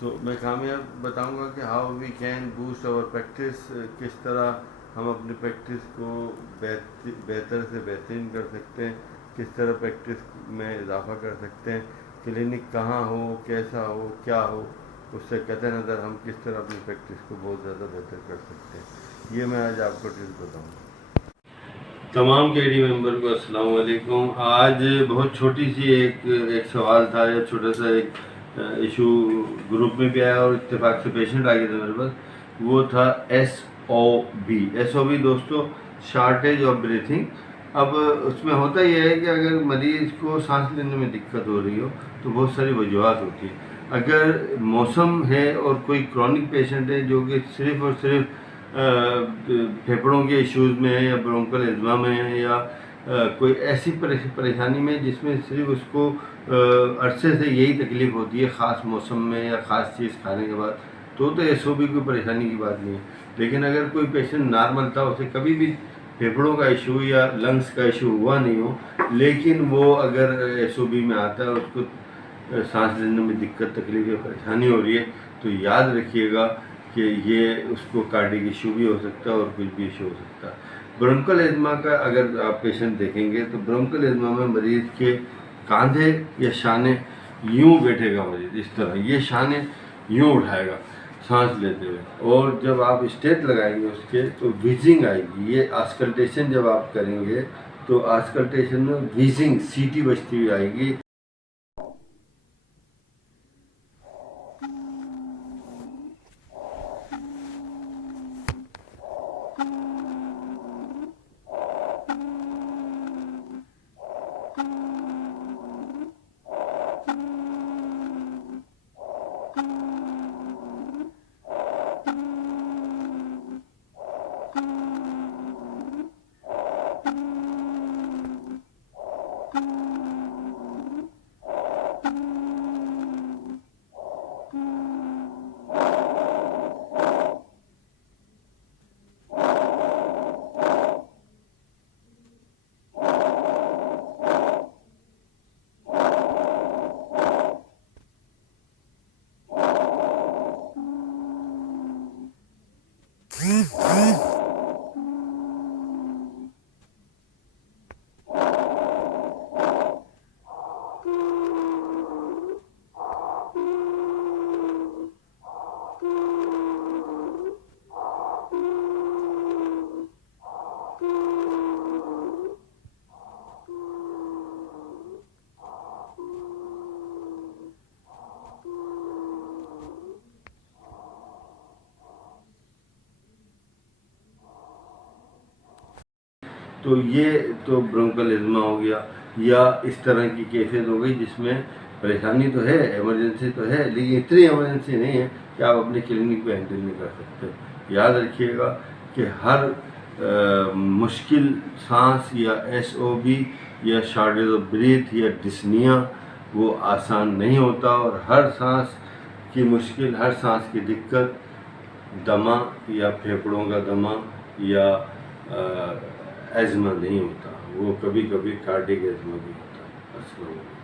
تو میں کامیاب بتاؤں گا کہ ہاؤ وی کین بوسٹ اور پریکٹس، کس طرح ہم اپنی پریکٹس کو بہتر سے بہترین کر سکتے ہیں، کس طرح پریکٹس میں اضافہ کر سکتے ہیں، کلینک کہاں ہو، کیسا ہو، کیا ہو، اس سے قطع نظر ہم کس طرح اپنی پریکٹس کو بہت زیادہ بہتر کر سکتے ہیں، یہ میں آج آپ کو ٹپس بتاؤں گا۔ تمام کے ڈی ممبر کو السلام علیکم۔ آج بہت چھوٹی سی ایک سوال تھا، یا چھوٹا سا ایک ایشو گروپ میں بھی آیا اور اتفاق سے پیشنٹ آ گیا تھا میرے پاس، وہ تھا SOB۔ SOB دوستو شارٹیج آف بریتھنگ۔ اب اس میں ہوتا یہ ہے کہ اگر مریض کو سانس لینے میں دقت ہو رہی ہو تو بہت ساری وجوہات ہوتی ہیں۔ اگر موسم ہے اور کوئی کرونک پیشنٹ ہے جو کہ صرف اور صرف پھیپھڑوں کے ایشوز میں ہے، یا برونکل ازما میں ہے، یا کوئی ایسی پریشانی میں جس میں صرف اس کو عرصے سے یہی تکلیف ہوتی ہے خاص موسم میں یا خاص چیز کھانے کے بعد، تو SOB کوئی پریشانی کی بات نہیں ہے۔ لیکن اگر کوئی پیشنٹ نارمل تھا، اسے کبھی بھی پھیپھڑوں کا ایشو یا لنگس کا ایشو ہوا نہیں ہو، لیکن وہ اگر SOB میں آتا ہے اور اس کو سانس لینے میں دقت، تکلیف یا پریشانی ہو رہی ہے، تو یاد رکھیے گا کہ یہ اس کو کارڈیک ایشو بھی ہو سکتا ہے اور کچھ بھی ایشو ہو سکتا ہے۔ برونکل ازما کا اگر آپ پیشنٹ دیکھیں گے تو برونکل ازما میں مریض کے کاندھے یا شانے یوں بیٹھے گا، مریض اس طرح یہ شانے یوں اٹھائے گا سانس لیتے ہوئے، اور جب آپ اسٹیٹ لگائیں گے اس کے تو ویزنگ آئے گی۔ یہ آسکلٹیشن جب آپ کریں گے تو آسکلٹیشن میں ویزنگ سیٹی بجتی ہوئی آئے گی۔ تو یہ تو برونکل ازما ہو گیا، یا اس طرح کی کیفیت ہو گئی جس میں پریشانی تو ہے، ایمرجنسی تو ہے، لیکن اتنی ایمرجنسی نہیں ہے کہ آپ اپنے کلینک پہ ہینڈل نہیں کر سکتے۔ یاد رکھیے گا کہ ہر مشکل سانس یا SOB یا شارٹیج آف بریتھ یا ڈسنیا وہ آسان نہیں ہوتا، اور ہر سانس کی مشکل، ہر سانس کی دقت دمہ یا پھیپھڑوں کا دمہ یا ازما نہیں ہوتا، وہ کبھی کبھی کارڈیک ازما بھی ہوتا ہے۔ السلام علیکم۔